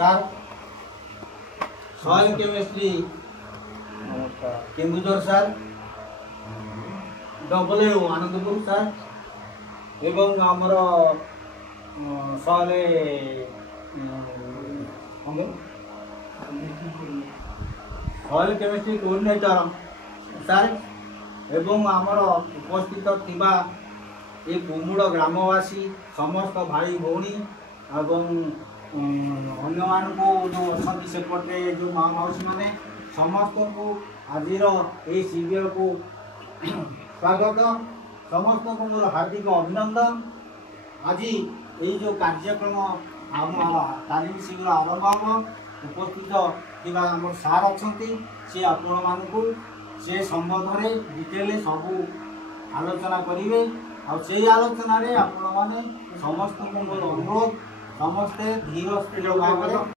Sir soil chemistry Keonjhar sir double Anandpur sir एवं आमर soil soil chemistry coordinator sir एवं आमर उपस्थित थिबा ए कुमुड़ ग्रामवासी समस्त भाई भौणी एवं अन्य मान को जो अच्छा सेपटे जो माँ मौसी मैंने समस्त को आज शिविर को स्वागत समस्त को मोर हार्दिक अभिनंदन। आज ये जो कार्यक्रम आम तालीम शिविर आरंभ हम उपस्थित थिबा आम सार अच्छा सी आपण मानू से संबंध में डिटेल सबू आलोचना करेंगे से आलोचन आपण मैंने समस्त को मोर अनुरोध समस्ते धीर स्थिर भाव